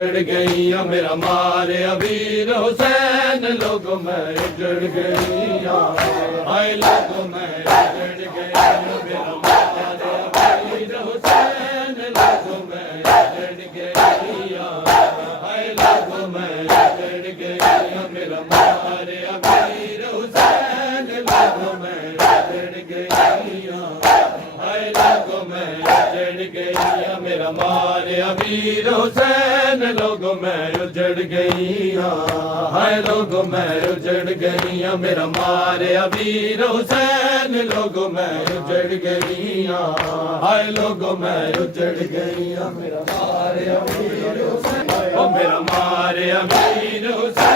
उजड़ गई मेरा मारे अबीर हुसैन लोगों में उजड़ गई हाय लोगों में उजड़ गई मेरा मारे अबीर हुसैन लोगों में उजड़ गई हाय लोगों में उजड़ गई मेरा मारे अबीर हुसैन लोगों में उजड़ गई हाय लोगों में उजड़ गई मेरा मारे अबीर हुसैन लोगों में उजड़ गई हाय लोगों में उजड़ गई मेरा मारे अबीर हुसैन लोगों में उजड़ गई हाय लोगों में उजड़ गई मेरा मारे अबीर हुसैन ओ मेरा मारे अबीर हुसैन